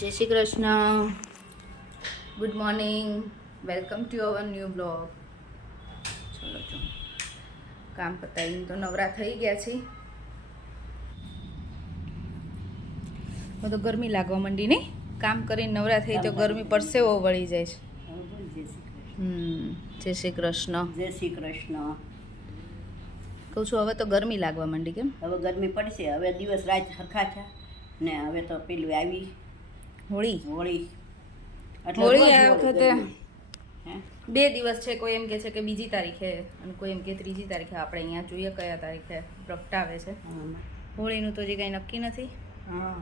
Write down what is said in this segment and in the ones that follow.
જય Shri Krishna. Good morning. Welcome to our new blog. ચલો ચલો, કામ પતાવીને તો નવરા થઈ ગયા છે. તો ગરમી લાગવા માંડી નહીં, કામ કરીને નવરા થઈ તો ગરમી પરસેવો વળી જાય છે. જય શ્રી કૃષ્ણ. જય શ્રી કૃષ્ણ. કહું છું હવે તો ગરમી લાગવા માંડી. કેમ? હવે ગરમી પડશે. હવે દિવસ રાત સરખા છે ને હવે તો પેલું આવી હોળી. હોળી હોળી આ વખતે હે 2 દિવસ છે. કોઈ એમ કે છે કે બીજી તારીખે અને કોઈ એમ કે 3જી તારીખે. આપણે અહીંયા જોઈએ કયા તારીખે પ્રગટાવે છે હોળીનું. તો જે કાંઈ નક્કી નથી. હા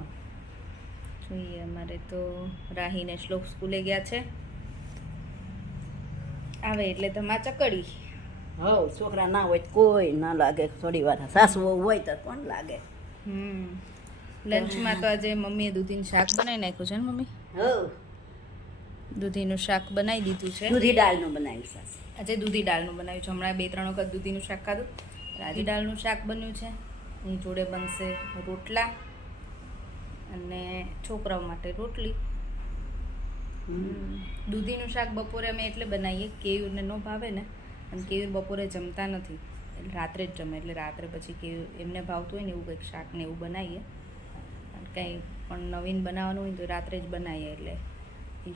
જોઈએ. અમારે તો રાહીને શ્લોક સ્કૂલે ગયા છે. આવે એટલે ધમા ચકડી. હવ છોકરા ના હોય તો કોઈ ના લાગે. થોડી વાર સાસુ હોય તો કોણ લાગે. લંચમાં તો આજે મમ્મીએ દૂધીનું શાક બનાવી નાખ્યું છે ને મમ્મી? હવ દૂધીનું શાક બનાવી દીધું છે. દૂધી દાળનું બનાવ્યું સાસુ. આજે દૂધી દાળનું બનાવ્યું છે. હમણાં 2-3 વખત દૂધીનું શાક ખાધું. રાજી દાળનું શાક બન્યું છે. એની જોડે બનશે રોટલા અને છોકરાઓ માટે રોટલી. દૂધીનું શાક બપોરે અમે એટલે બનાવીએ, કેયુરને ન ભાવે ને, અને કેયુર બપોરે જમતા નથી એટલે રાત્રે જ જમે. એટલે રાત્રે પછી કેયુર એમને ભાવતું હોય ને એવું કંઈક શાક ને એવું બનાવીએ. કંઈ પણ નવીન બનાવવાનું હોય તો રાત્રે જ બનાવીએ એટલે એ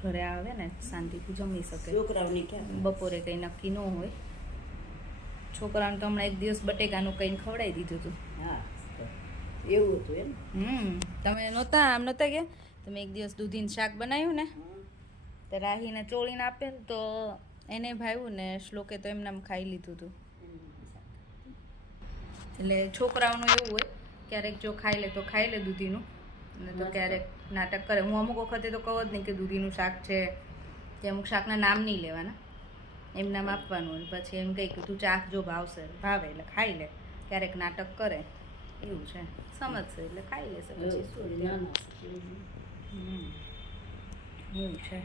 ઘરે આવે ને શાંતિથી જમી શકે. છોકરાઓને ક્યાં બપોરે કંઈ નક્કી ન હોય. છોકરાઓને તો હમણાં 1 દિવસ બટેકાનું કંઈ ખવડાવી દીધું હતું. હા એવું હતું એમ. તમે આમ નહોતા ગયા? તમે 1 દિવસ દૂધીનું શાક બનાવ્યું ને તો રાહીને ચોળીને આપેલ તો એને ભાવ્યું ને શ્લોકે તો એમનામ ખાઈ લીધું હતું. એટલે છોકરાઓનું એવું હોય, ક્યારેક જો ખાઈ લે તો ખાઈ લે દૂધીનું, ને તો ક્યારેક નાટક કરે. હું અમુક વખતે તો કહું જ નહીં કે દૂધીનું શાક છે, કે અમુક શાકના નામ નહીં લેવાના, એમ નામ આપવાનું. અને પછી એમ કહી કે તું ચાખ જો ભાવે એટલે ખાઈ લે. ક્યારેક નાટક કરે એવું છે. સમજશે એટલે ખાઈ લેશે પછી શું. એવું છે.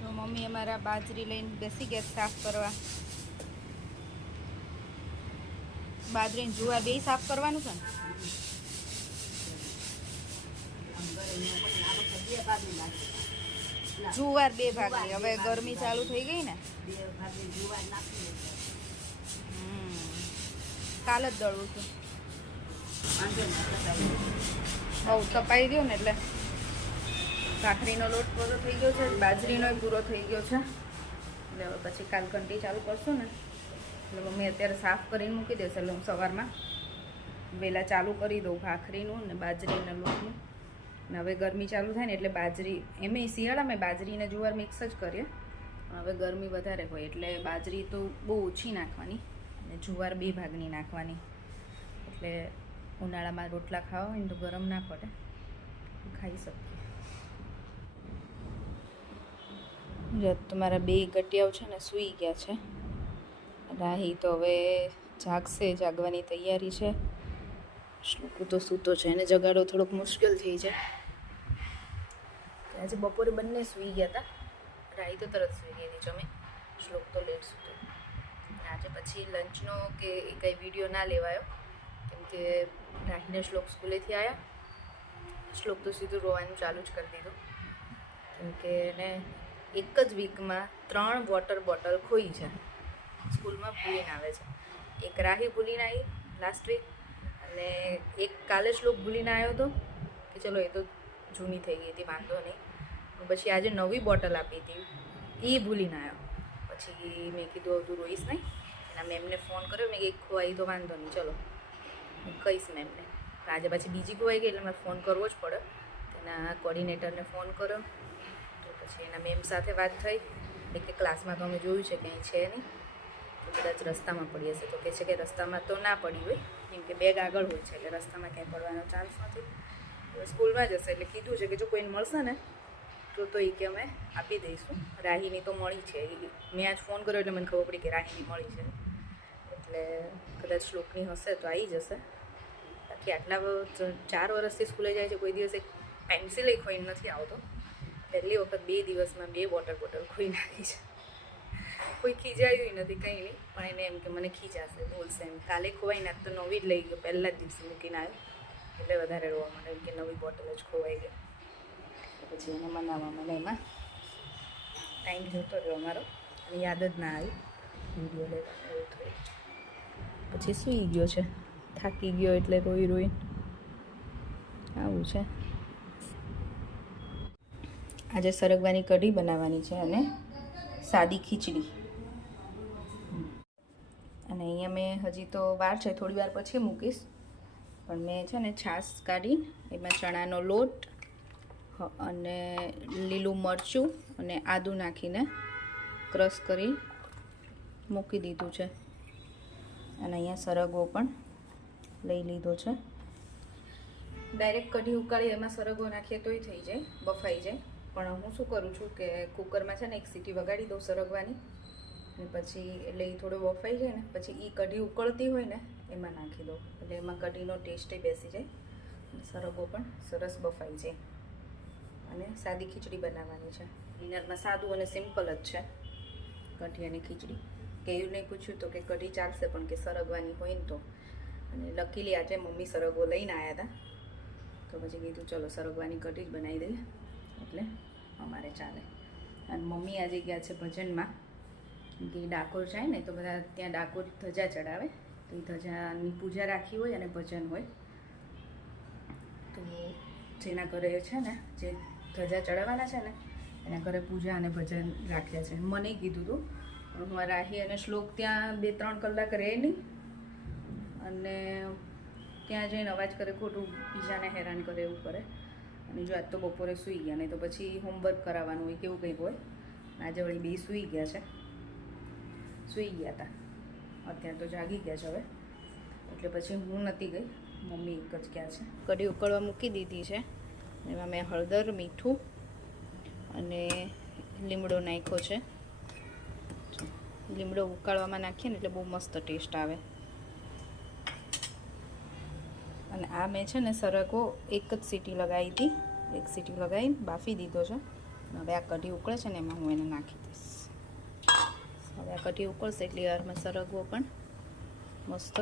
તો મમ્મી અમારા બાજરી લઈને બેસી ગયા સાફ કરવા. બાજરી જુવાર બે સાફ કરવાનું છે ને? જુવાર 2 ભાગની. હવે ગરમી ચાલુ થઈ ગઈ ને, કાલ જ દળવું છું. બહુ તપાઈ ગયું ને એટલે ભાખરીનો લોટ પૂરો થઈ ગયો છે, બાજરીનો પૂરો થઈ ગયો છે. એટલે હવે પછી કાલ ઘંટી ચાલુ કરશું ને એટલે મમ્મી અત્યારે સાફ કરીને મૂકી દેશે. એટલે હું સવારમાં વહેલા ચાલુ કરી દઉં ભાખરીનું ને બાજરીના લોટનું. ને હવે ગરમી ચાલુ થાય ને એટલે બાજરી, એમ શિયાળામાં બાજરી ને જુવાર મિક્સ જ કરીએ. હવે ગરમી વધારે હોય એટલે બાજરી તો બહુ ઓછી નાખવાની અને જુવાર 2 ભાગની નાખવાની. એટલે ઉનાળામાં રોટલા ખાવા હોય ને તો ગરમ ના પડે, ખાઈ શકીએ. જો તમારા 2 ગટિયાઓ છે ને સૂઈ ગયા છે. રાહી તો હવે જાગશે, જાગવાની તૈયારી છે. શ્લોક તો સૂતો છે, એને જગાડો થોડોક મુશ્કેલ થઈ જાય. આજે બપોરે બંને સૂઈ ગયા હતા. રાહી તો તરત સૂઈ ગઈ હતી જમે. શ્લોક તો લેટ સૂતો. આજે પછી લંચનો કે એ કંઈ વિડીયો ના લેવાયો, કેમ કે રાહીને શ્લોક સ્કૂલેથી આવ્યા. શ્લોક તો સીધું રોવાનું ચાલુ જ કરી દીધું, કેમ કે એને એક જ વીકમાં 3 વોટર બોટલ ખોઈ છે. સ્કૂલમાં ભૂલીને આવે છે. એક રાહી ભૂલીને આવી લાસ્ટ વીક, અને એક કાલે શ્લોક ભૂલીને આવ્યો હતો કે ચલો એ તો જૂની થઈ ગઈ હતી, વાંધો નહીં. પછી આજે નવી બોટલ આપી હતી, એ ભૂલીને આવ્યો. પછી મેં કીધું તું રોઈશ નહીં. એના મેમને ફોન કર્યો, મેં એક ખોવાઈ તો વાંધો નહીં, ચલો હું કહીશ મેમને. આજે પછી બીજી ખોવાઈ ગઈ એટલે મારે ફોન કરવો જ પડે. એના કોર્ડિનેટરને ફોન કર્યો તો પછી એના મેમ સાથે વાત થઈ. કે ક્લાસમાં તો અમે જોયું છે કે અહીં છે નહીં, તો કદાચ રસ્તામાં પડી હશે. તો કહે છે કે રસ્તામાં તો ના પડી હોય, કેમ કે બેગ આગળ હોય છે એટલે રસ્તામાં ક્યાંય પડવાનો ચાન્સ નથી. સ્કૂલમાં જશે એટલે કીધું છે કે જો કોઈને મળશે ને તો એ કે અમે આપી દઈશું. રાહીની તો મળી છે. મેં આજ ફોન કર્યો એટલે મને ખબર પડી કે રાહીની મળી છે. એટલે કદાચ શ્લોકની હશે તો આવી જશે. બાકી આટલા 4 વર્ષથી સ્કૂલે જાય છે, કોઈ દિવસ એક પેન્સિલ ખોઈને નથી આવતો. પહેલી વખત 2 દિવસમાં 2 વોટર બોટલ ખોઈ નાખી છે. કોઈ ખીજાયું નથી કંઈ નહીં, પણ એને એમ કે મને ખીજાશે, બોલશે એમ. કાલે ખોવાઈને આજ તો નવી જ લઈ ગયો, પહેલા જ દિવસે મૂકીને આવ્યો એટલે વધારે રોવા માંડે એમ કે નવી બોટલ જ ખોવાઈ ગઈ. પછી એને મનાવવામાં એમાં ટાઈમ જતો રહ્યો અમારો અને યાદ જ ના આવી વિડીયો લેવાનું, એવું થયું. પછી સૂઈ ગયો છે, થાકી ગયો એટલે રોઈ રોઈને આવું છે. આજે સરગવાની કઢી બનાવવાની છે અને સાદી ખીચડી. અને અહીંયા મેં હજી તો વાર છે, થોડી વાર પછી મૂકીશ, પણ મેં છે ને છાશ કાઢી એમાં ચણાનો લોટ અને લીલું મરચું અને આદું નાખીને ક્રશ કરી મૂકી દીધું છે. અને અહીંયા સરગવો પણ લઈ લીધો છે. ડાયરેક્ટ કઢી ઉકાળી એમાં સરગવો નાખીએ તોય થઈ જાય, બફાઈ જાય. પણ હું શું કરું છું કે કુકરમાં છે ને એક સીટી વગાડી દઉં સરગવાની, અને પછી એટલે એ થોડો બફાઈ જાય ને પછી એ કઢી ઉકળતી હોય ને એમાં નાખી દઉં, એટલે એમાં કઢીનો ટેસ્ટે બેસી જાય અને સરગવો પણ સરસ બફાઈ જાય. અને સાદી ખીચડી બનાવવાની છે. ડિનરમાં સાદું અને સિમ્પલ જ છે કઢી અને ખીચડી. કેયું નહીં પૂછ્યું તો કે કઢી ચાલશે પણ કે સરગવાની હોય ને તો. અને લકીલી આજે મમ્મી સરગવો લઈને આવ્યા હતા, તો પછી કીધું ચલો સરગવાની કઢી જ બનાવી દઈએ એટલે અમારે ચાલે. અને મમ્મી આજે ગયા છે ભજનમાં, કે ડાકોર જાય ને તો બધા ત્યાં ડાકોર ધજા ચડાવે, તો એ ધજાની પૂજા રાખી હોય અને ભજન હોય. તો જેના ઘરે છે ને જે ધજા ચડાવવાના છે ને એના ઘરે પૂજા અને ભજન રાખ્યા છે. મને કીધું હતું, હું રાહી અને શ્લોક ત્યાં 2-3 કલાક રહે નહીં અને ત્યાં જઈને અવાજ કરે, ખોટું બીજાને હેરાન કરે એવું કરે. અને જો આજ તો બપોરે સૂઈ ગયા, નહીં તો પછી હોમવર્ક કરાવવાનું હોય કેવું કંઈક હોય. આજે વળી 2 સૂઈ ગયા છે, સૂઈ ગયા હતા, અત્યારે તો જાગી ગયા છે હવે. એટલે પછી હું નથી ગઈ, મમ્મી એક જ ગયા છે. કઢી ઉકળવા મૂકી દીધી છે, એમાં મેં હળદર, મીઠું અને લીમડો નાખ્યો છે. લીમડો ઉકાળવામાં નાખીએ ને એટલે બહુ મસ્ત ટેસ્ટ આવે. અને આ મેં છે ને સરગવો એક જ સીટી લગાવી હતી, એક સીટી લગાવીને બાફી દીધો છે. હવે આ કઢી ઉકળે છે ને એમાં હું એને નાખી દઈશ. હવે આ કઢી ઉકળશે એટલે યારમાં સરગવો પણ મસ્ત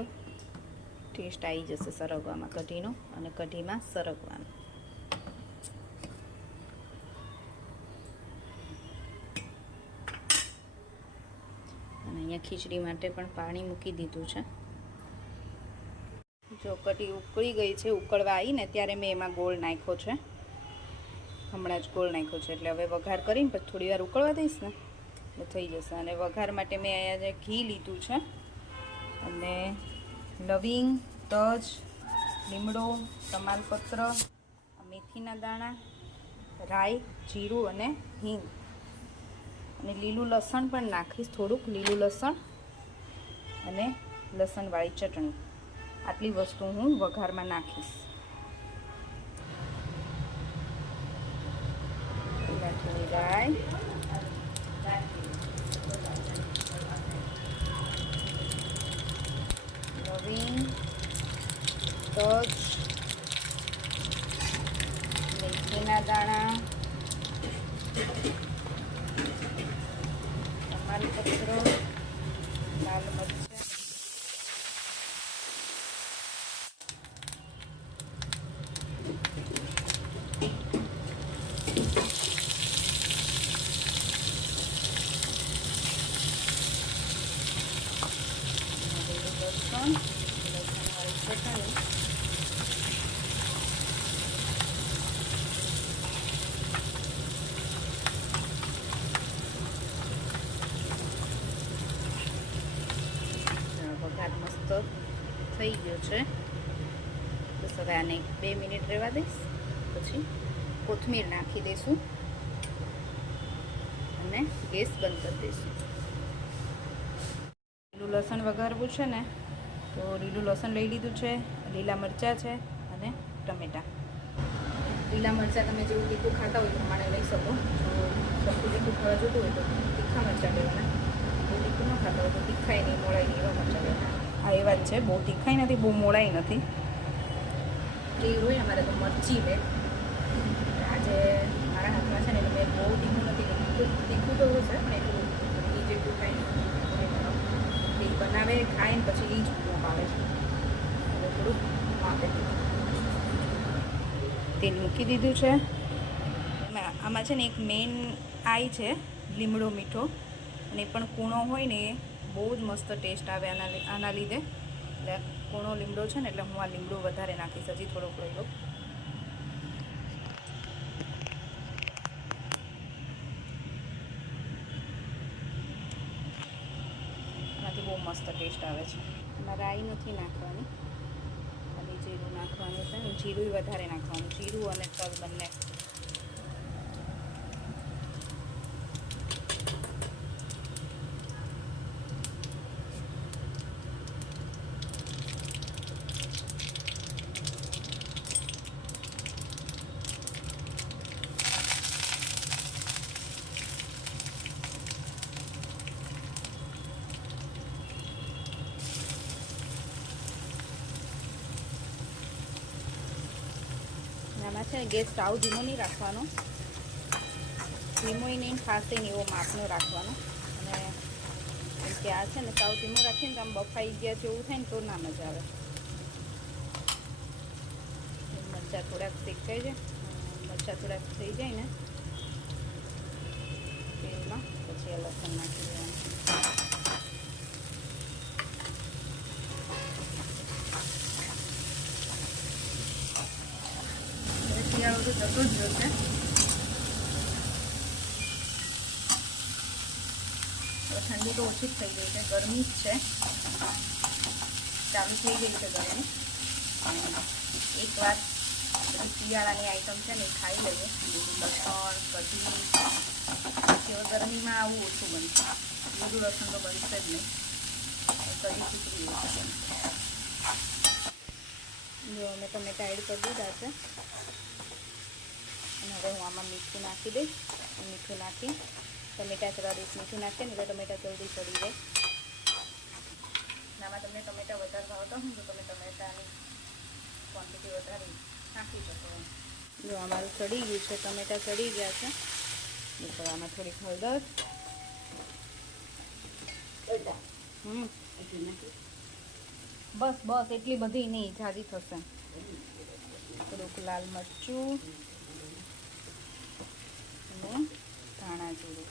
ટેસ્ટ આવી જશે સરગવામાં કઢીનો અને કઢીમાં સરગવાનો. અને અહીંયા ખીચડી માટે પણ પાણી મૂકી દીધું છે. જો કઢી ઉકળી ગઈ છે, ઉકળવા આવી ને ત્યારે મેં એમાં ગોળ નાખ્યો છે, હમણાં જ ગોળ નાખ્યો છે. એટલે હવે વઘાર કરીને પછી થોડી વાર ઉકળવા દઈશ ને એટલે થઈ જશે. અને વઘાર માટે મેં અહીંયા ઘી લીધું છે અને લવિંગ, તજ, લીમડો, તમાલપત્ર, મેથીના દાણા, રાઈ, જીરું અને હિંગ અને લીલું લસણ પણ નાખીશ, થોડુંક લીલું લસણ અને લસણવાળી ચટણી. આટલી વસ્તુ હું વઘારમાં નાખીશ. થોડી રાઈ, લવિંગ, તજ, મેથીના દાણા, તમાલપત્ર, લાલ મરચાં, લસણવાળી ચટણી, વઘાર મસ્ત થઈ ગયો છે. બસ હવે આને 2 મિનિટ રહેવા દઈશ, પછી કોથમીર નાખી દઈશું અને ગેસ બંધ કરી દઈશું. લીલું લસણ વઘારવું છે ને તો લીલું લસણ લઈ લીધું છે, લીલા મરચાં છે અને ટમેટાં. લીલા મરચાં તમે જેવું તીખું ખાતા હોય પ્રમાણે લઈ શકો. જો સખું તીખું ખાવા જોતું હોય તો તીખા મરચાં લેવાના, બહુ તીખું ન ખાતા હોય તો તીખાય નહીં, મોળાય નહીં એવા મરચાં લેવાના. આ એ વાત છે, બહુ તીખાય નથી, બહુ મોળાય નથી. એ હોય અમારે તો મરચી લે. આજે મારા હાથમાં છે ને એટલે મેં બહુ તીખું નથી લીધું. તીખું તો છે પણ એટલું એ જે એટલું ખાઈને એ બનાવે ખાઈને પછી એ જ મોમો પાડે છે. હવે થોડુંક માપે તેલ મૂકી દીધું છે. આમાં છે ને એક મેઇન આઈ છે લીમડો મીઠો, અને પણ કૂણો હોય ને એ બહુ જ મસ્ત ટેસ્ટ આવે આના લીધે. એટલે કૂણો લીમડો છે ને એટલે હું આ લીમડો વધારે નાખીશ, હજી થોડોક રહ્યો. આનાથી બહુ મસ્ત ટેસ્ટ આવે છે. એમાં રાઈ નથી નાખવાની, ખાલી જીરું નાખવાનું છે. જીરું વધારે નાખવાનું, જીરું અને તલ બંને. આમાં છે ગેસ સ્ટાવ ધીમો નહીં રાખવાનો, ધીમો નહીં ખાસે નહીં એવો માપનો રાખવાનો. અને કેમ કે આ છે ને સ્ટાવ ધીમો રાખીને તો આમ બફાઈ ગયા જેવું થાય ને તો ના મજા આવે. મરચાં થોડાક શેકાઈ જાય, મરચાં થોડાક થઈ જાય ને તેલમાં પછી આ લસણ નાખી દેવાનું. શિયાળો તો જતો જ જશે. ઠંડી તો ઓછી જ થઈ ગઈ છે, ગરમી જ છે, ચાલુ થઈ ગઈ છે ગરમી. એકવાર શિયાળાની આઈટમ છે ને એ ખાઈ લેજો. લસણ કઢી પછી હવે ગરમીમાં આવું ઓછું બનશે, બધું લસણ તો બનશે જ નહીં. કઢી ખીચડી ઓછા બનશે. જો અમે ટમેટા એડ કરી દીધા છે, અને હવે હું આમાં મીઠું નાખી દઈશ. મીઠું નાખી ટમેટા ચડવા દઈશ. મીઠું નાખીએ ને એટલે ટમેટા જલ્દી ચડી જાય. આમાં તમને ટમેટા વધારે ભાવતા હોય તો તમે ટમેટાની ક્વોન્ટિટી વધારે નાખી શકો. જો અમારું ચડી ગયું છે, ટમેટા ચડી ગયા છે. તો આમાં થોડીક હળદર, બસ બસ એટલી બધી નહીં, ઝાઝી થશે. થોડુંક લાલ મરચું અને ધાણા જીરું.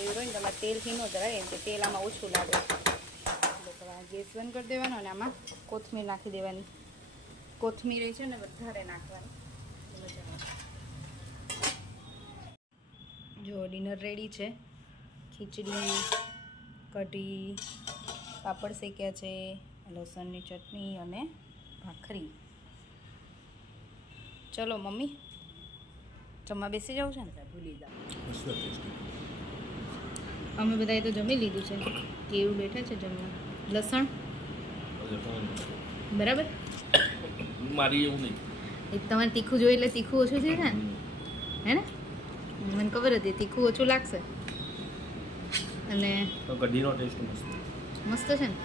એવું હોય ને તમારે તેલથી ન ધરાય, એમ કે તેલ આમાં ઓછું લાગે. એટલે ગેસ બંધ કરી દેવાનો અને આમાં કોથમીર નાખી દેવાની. કોથમીર છે ને વધારે નાખવાની. જો ડિનર રેડી છે. ખીચડી, કઢી, પાપડ શેક્યા છે, લસણની ચટણી અને ભાખરી. ચલો મમ્મી જમવા બેસી જાવ છે ને? ભૂલી જાવ. અમે બધાએ તો જમી લીધું છે. કેવું બેઠા છે જમવા. લસણ બરાબર. મારી એવું નહીં. એક તમારે તીખું જોઈએ એટલે તીખું ઓછું છે ને, હે ને? મને ખબર હતી તીખું ઓછું લાગશે. અને કઢીનો ટેસ્ટ મસ્ત મસ્ત છે ને.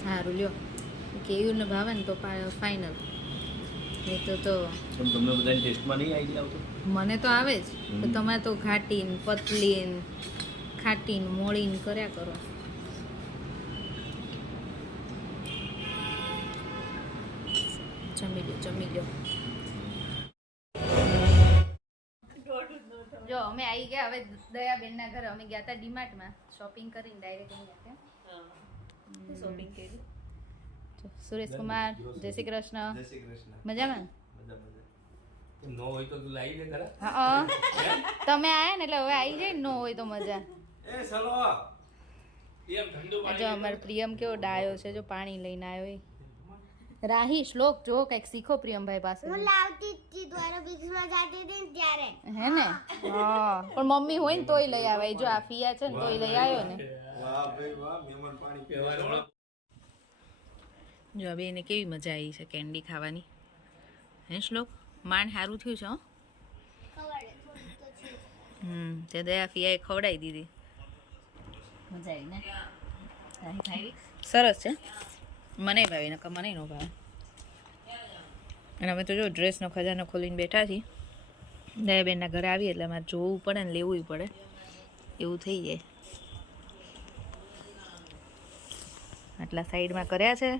સારું લ્યો, કેવું ને ભાવે ને તો ફાઇનલ. નહીં તો તમને બધાની ટેસ્ટમાં નહીં આઈડિયા આવતો? મને તો આવે જ, તો તમારે તો ઘાટીન પતલીન ખાટીન મોળીન કર્યા કરો. જમી લો. જો અમે આવી ગયા હવે દયાબેનના ઘરે. અમે ગયા હતા ડીમાર્ટમાં શોપિંગ કરીને ડાયરેક્ટ અહીંયા ગયા. શોપિંગ કરી. સુરેશ કુમાર, જય શ્રી કૃષ્ણ. મજામાં? નો હોય તો તું લાવી દે ખરા. હા તમે આયા ને એટલે હવે આવી જાય ને, નો હોય તો મજા. એ ચલો એમ ઠંડુ આ જો અમારો પ્રિયમ કેવો ડાયો છે, જો પાણી લઈને આવ્યો. રાહી શ્લોક જો કંઈક શીખો પ્રિયમભાઈ પાસે. હું લાવતી હતી દ્વારા બિક્સમાં જાતી હતી ને ત્યારે. હે ને? હા પણ મમ્મી હોય ને તોય લઈ આવે. જો આ ફિયા છે ને તોય લઈ આવ્યો ને. વાહ ભાઈ વાહ, મહેમાન પાણી પીવાનું. જો હવે એને કેવી મજા આવી છે કેન્ડી ખાવાની. હે શ્લોક? માંડ સારું થયું છે. ખવડે થોડું તો છે. તે દયા ફિયાએ ખવડાવી દીધી. મજા આવી ને? ખાઈ સરસ છે, મને ભાવી નકર મને ન ભાવે. અને અમે તો જો ડ્રેસનો ખજાનો ખોલીને બેઠા છીએ. દયાબેનના ઘરે આવીએ એટલે અમારે જોવું પડે ને લેવું પડે એવું થઈ જાય. આટલા સાઈડમાં કર્યા છે,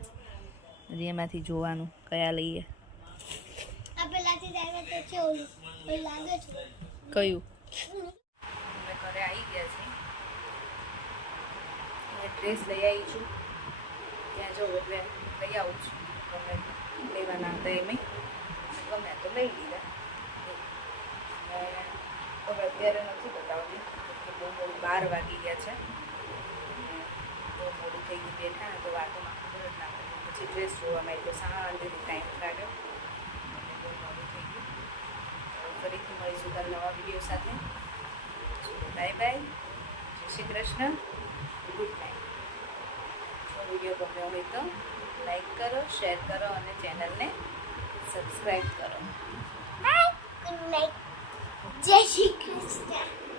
હજી એમાંથી જોવાનું કયા લઈએ. આ પેલાથી જાય તો છે ઓલું લાગે છે. કયું? અમે ઘરે આવી ગયા છીએ. ડ્રેસ લઈ આવી છું, ત્યાં જવું એટલે લઈ આવું છું. ગમે લેવાના હતા એમ ગમે તો લઈ લીધા. હવે અત્યારે નથી બતાવતી કે બહુ મોડું 12 વાગી ગયા છે. બહુ મોડું થઈ ગયું બેઠા ને તો વાતોમાં ખબર જ ના પડી. પછી ડ્રેસ જોવામાં એટલો શાંતિથી ટાઈમ લાગ્યો અને બહુ મોડું થઈ ગયું. ફરીથી મળીશું કાલ નવા વિડીયો સાથે. બાય બાય, જય શ્રી કૃષ્ણ, ગુડ નાઇટ. જો વિડીયો ગમ્યો હોય તો લાઈક કરો, શેર કરો અને ચેનલને સબસ્ક્રાઈબ કરો. Good night. જય શ્રી કૃષ્ણ.